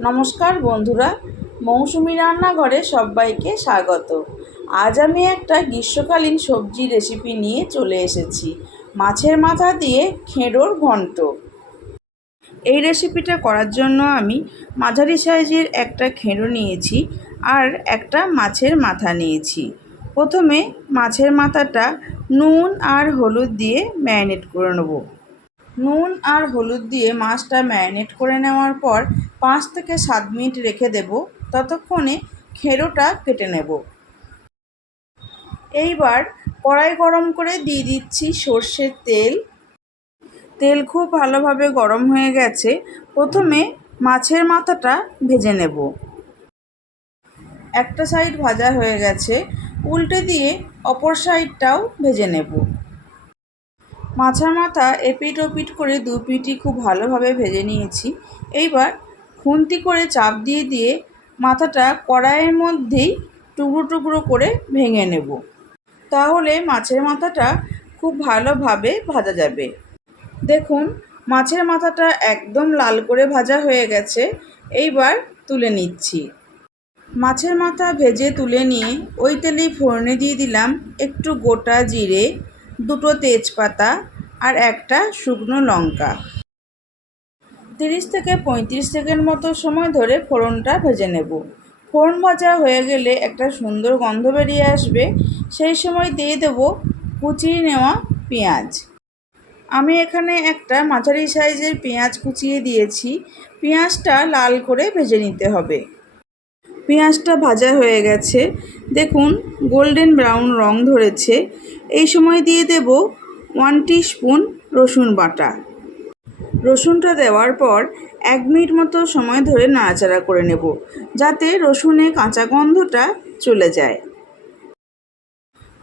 নমস্কার বন্ধুরা, মৌসুমি রান্নাঘরে সবাইকে স্বাগত। আজ আমি একটা গ্রীষ্মকালীন সবজি রেসিপি নিয়ে চলে এসেছি। মাছের মাথা দিয়ে খেঁড়োর ঘন্ট। এই রেসিপিটা করার জন্য আমি মাঝারি সাইজের একটা খেঁড়ো নিয়েছি আর একটা মাছের মাথা নিয়েছি। প্রথমে মাছের মাথাটা নুন আর হলুদ দিয়ে ম্যারিনেট করে নেব। নুন আর হলুদ দিয়ে মাছটা ম্যারিনেট করে নেওয়ার পর পাঁচ থেকে সাত মিনিট রেখে দেব। ততক্ষণে খেরোটা কেটে নেব। এইবার কড়াই গরম করে দিয়ে দিচ্ছি সর্ষের তেল। তেল খুব ভালোভাবে গরম হয়ে গেছে। প্রথমে মাছের মাথাটা ভেজে নেব। একটা সাইড ভাজা হয়ে গেছে। উল্টে দিয়ে অপর সাইডটাও ভেজে নেব। মাছের মাথা এপিট ওপিট করে দু পিটি খুব ভালোভাবে ভেজে নিয়েছি। এইবার খুন্তি করে চাপ দিয়ে দিয়ে মাথাটা কড়াইয়ের মধ্যেই টুকরো টুকরো করে ভেঙে নেব। তাহলে মাছের মাথাটা খুব ভালোভাবে ভাজা যাবে। দেখুন, মাছের মাথাটা একদম লাল করে ভাজা হয়ে গেছে। এইবার তুলে নিচ্ছি। মাছের মাথা ভেজে তুলে নিয়ে ওই তেলেই ফোড়নে দিয়ে দিলাম একটু গোটা জিরে দুটো তেজপাতা আর একটা শুকনো লঙ্কা। তিরিশ থেকে পঁয়ত্রিশ সেকেন্ড মতো সময় ধরে ফোড়নটা ভেজে নেব। ফোড়ন ভাজা হয়ে গেলে একটা সুন্দর গন্ধ বেরিয়ে আসবে। সেই সময় দিয়ে দেব কুচিয়ে নেওয়া পেঁয়াজ। আমি এখানে একটা মাঝারি সাইজের পেঁয়াজ কুচিয়ে দিয়েছি। পেঁয়াজটা লাল করে ভেজে নিতে হবে। পেঁয়াজটা ভাজা হয়ে গেছে। দেখুন, গোল্ডেন ব্রাউন রং ধরেছে। এই সময় দিয়ে দেব ওয়ান স্পুন রসুন বাটা। রসুনটা দেওয়ার পর এক মিনিট মতো সময় ধরে নাড়াচাড়া করে নেব, যাতে রসুনে কাঁচা গন্ধটা চলে যায়।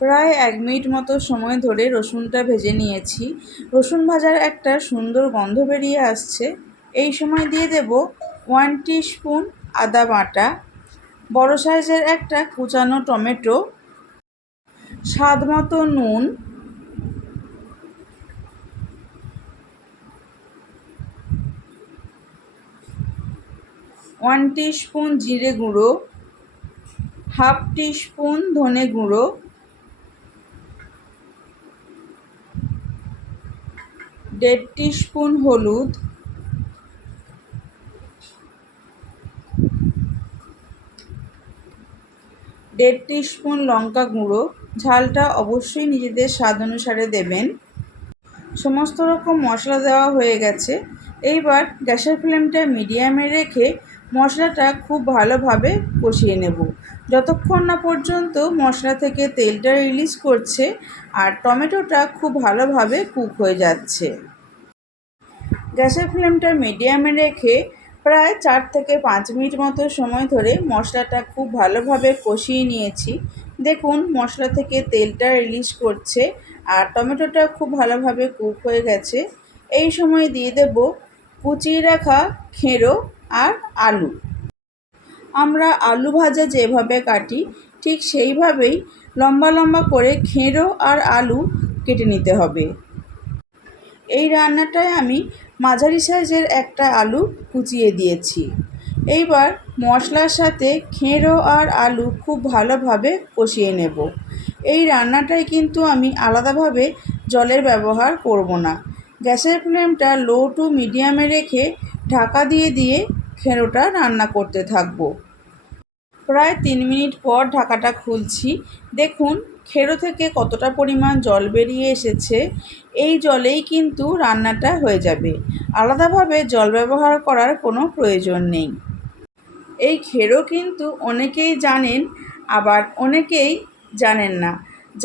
প্রায় এক মিনিট মতো সময় ধরে রসুনটা ভেজে নিয়েছি। রসুন ভাজার একটা সুন্দর গন্ধ বেরিয়ে আসছে। এই সময় দিয়ে দেব ওয়ান স্পুন আদা বাটা। বড় সাইজের একটা কুচানো টমেটো, স্বাদ মতো নুন ওয়ান স্পুন জিরে গুঁড়ো হাফ স্পুন ধনে গুঁড়ো, দেড় স্পুন হলুদ দেড় স্পুন লঙ্কা গুঁড়ো, ঝালটা অবশ্যই নিজেদের স্বাদ অনুসারে দেবেন। সমস্ত রকম মশলা দেওয়া হয়ে গেছে। এইবার গ্যাসের ফ্লেমটা মিডিয়ামে রেখে মশলাটা খুব ভালোভাবে কষিয়ে নেব। যতক্ষণ না পর্যন্ত মশলা থেকে তেলটা রিলিজ করছে আর টমেটোটা খুব ভালোভাবে কুক হয়ে যাচ্ছে। গ্যাসের ফ্লেমটা মিডিয়ামে রেখে প্রায় চার থেকে পাঁচ মিনিট মতো সময় ধরে মশলাটা খুব ভালোভাবে কষিয়ে নিয়েছি। দেখুন, মশলা থেকে তেলটা রিলিজ করছে আর টমেটোটা খুব ভালোভাবে কুক হয়ে গেছে। এই সময় দিয়ে দেব কুচিয়ে রাখা খেঁড়ো আর আলু। আমরা আলু ভাজা যেভাবে কাটি, ঠিক সেইভাবেই লম্বা লম্বা করে খেঁড়ো আর আলু কেটে নিতে হবে। এই রান্নাটায় আমি মাঝারি সাইজের একটা আলু কুচিয়ে দিয়েছি। এইবার মশলার সাথে খেঁড়ো আর আলু খুব ভালোভাবে কষিয়ে নেব। এই রান্নাটায় কিন্তু আমি আলাদাভাবে জলের ব্যবহার করব না। গ্যাসের ফ্লেমটা লো টু মিডিয়ামে রেখে ঢাকা দিয়ে দিয়ে খেঁড়োটা রান্না করতে থাকব। প্রায় তিন মিনিট পর ঢাকাটা খুলছি। দেখুন খেরো থেকে কতটা পরিমাণ জল বেরিয়ে এসেছে, এই জলেই কিন্তু রান্নাটা হয়ে যাবে। আলাদাভাবে জল ব্যবহার করার কোনো প্রয়োজন নেই। এই খেরো কিন্তু অনেকেই জানেন, আবার অনেকেই জানেন না।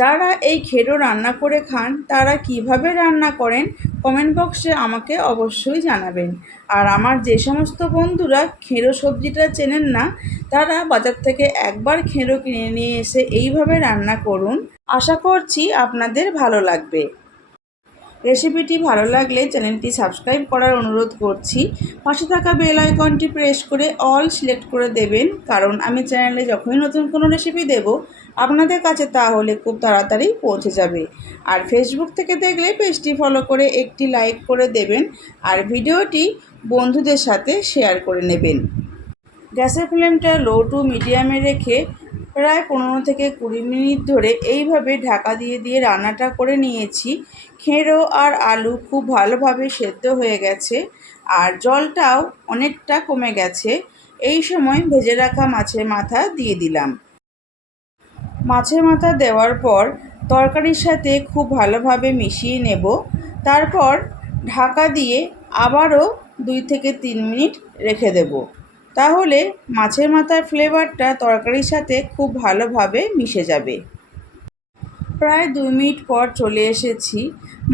যারা এই খেরো রান্না করে খান, তারা কীভাবে রান্না করেন কমেন্ট বক্সে আমাকে অবশ্যই জানাবেন। আর আমার যে সমস্ত বন্ধুরা খেরো সবজিটা চেনেন না, তারা বাজার থেকে একবার খেরো কিনে নিয়ে এসে এইভাবে রান্না করুন। আশা করছি আপনাদের ভালো লাগবে। রেসিপিটি ভালো লাগলে চ্যানেলটি সাবস্ক্রাইব করার অনুরোধ করছি। পাশে থাকা বেল আইকনটি প্রেস করে অল সিলেক্ট করে দেবেন, কারণ আমি চ্যানেলে যখনই নতুন কোনো রেসিপি দেব, আপনাদের কাছে তাহলে খুব তাড়াতাড়ি পৌঁছে যাবে। আর ফেসবুক থেকে দেখলে পেজটি ফলো করে একটি লাইক করে দেবেন, আর ভিডিওটি বন্ধুদের সাথে শেয়ার করে নেবেন। গ্যাসের ফ্লেমটা লো টু মিডিয়ামে রেখে প্রায় পনেরো থেকে কুড়ি মিনিট ধরে এইভাবে ঢাকা দিয়ে দিয়ে রান্নাটা করে নিয়েছি। খেঁড়ো আর আলু খুব ভালোভাবে সেদ্ধ হয়ে গেছে আর জলটাও অনেকটা কমে গেছে। এই সময় ভেজে রাখা মাছের মাথা দিয়ে দিলাম। মাছের মাথা দেওয়ার পর তরকারির সাথে খুব ভালোভাবে মিশিয়ে নেব। তারপর ঢাকা দিয়ে আবারও দুই থেকে তিন মিনিট রেখে দেব। তাহলে মাছের মাথার ফ্লেভারটা তরকারির সাথে খুব ভালোভাবে মিশে যাবে। প্রায় দুই মিনিট পর চলে এসেছি।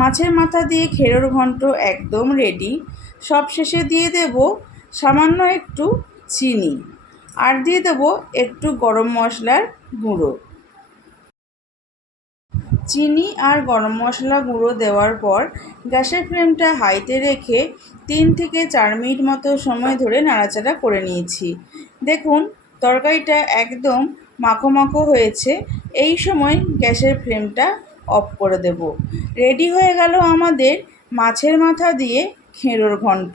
মাছের মাথা দিয়ে খেরোর ঘন্ট একদম রেডি সব শেষে দিয়ে দেব সামান্য একটু চিনি। আর দিয়ে দেব একটু গরম মশলার গুঁড়ো। চিনি আর গরম মশলা গুঁড়ো দেওয়ার পর গ্যাসের ফ্লেমটা হাইতে রেখে তিন থেকে চার মিনিট মতো সময় ধরে নাড়াচাড়া করে নিয়েছি। দেখুন, তরকারিটা একদম মাখো মাখো হয়েছে। এই সময় গ্যাসের ফ্লেমটা অফ করে দেব। রেডি হয়ে গেল আমাদের মাছের মাথা দিয়ে খেঁড়োর ঘন্ট।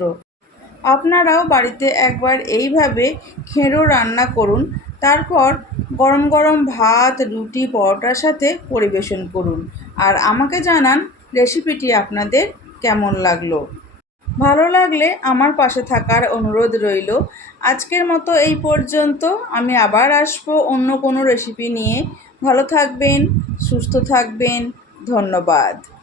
আপনারাও বাড়িতে একবার এইভাবে খেঁড়ো রান্না করুন। তারপর গরম গরম ভাত, রুটি, পরোটার সাথে পরিবেশন করুন। আর আমাকে জানান রেসিপিটি আপনাদের কেমন লাগল। ভালো লাগলে আমার পাশে থাকার অনুরোধ রইল। আজকের মতো এই পর্যন্ত। আমি আবার আসব অন্য কোনো রেসিপি নিয়ে। ভালো থাকবেন, সুস্থ থাকবেন। ধন্যবাদ।